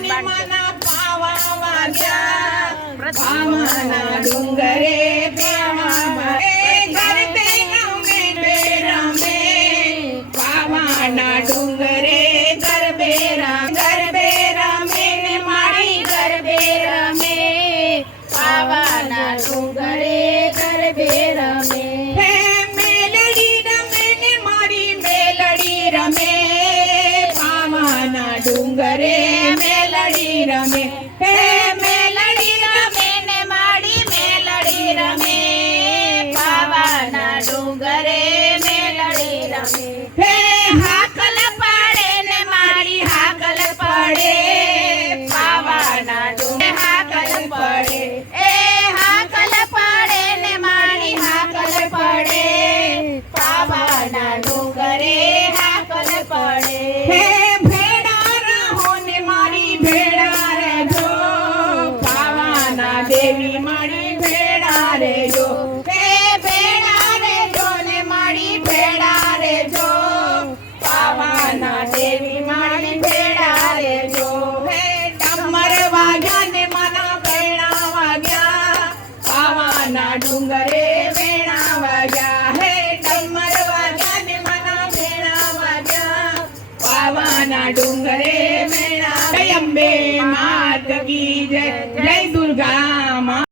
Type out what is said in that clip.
ને મના પાવા વાગ્યા પાવાના ડુંગરે પાવા ગરબે રમે રમે પાવાના ડુંગરે ગરબે રમે ને મારી ગરબે રમે પાવાના ડુંગરે ગરબે રમે હે મેલડી રમે ને મારી મેલડી રમે પાવાના ડુંગરે મેલડી રમે હે મેલડી રમે ને મારી મેલડી રમે પાવાના ડુંગરે મેલડી રમે હે હાકલ પાડે ને મારી હાકલ પડે પાવાના ડુંગરે હાકલ પડે એ હાકલ પડે ને મારી હાકલ પડે પાવાના ડુંગરે હાકલ પડે હે ભેડા રહો ને મારી ભેડા રહેજો પાવાના દેવી મારી ભેડા રહેજો હે ભેડા રહેજો ને મારી ભેડા રહેજો પાવાના દેવી મારી ભેડા રહેજો હે ડમર વાગ્યા ને મના ભેડા વાગ્યા પાવાના ડુંગરે ભેડા વાગ્યા હે ડમર વાગ્યા ને મના ભેડા વાગ્યા પાવાના ડુંગરે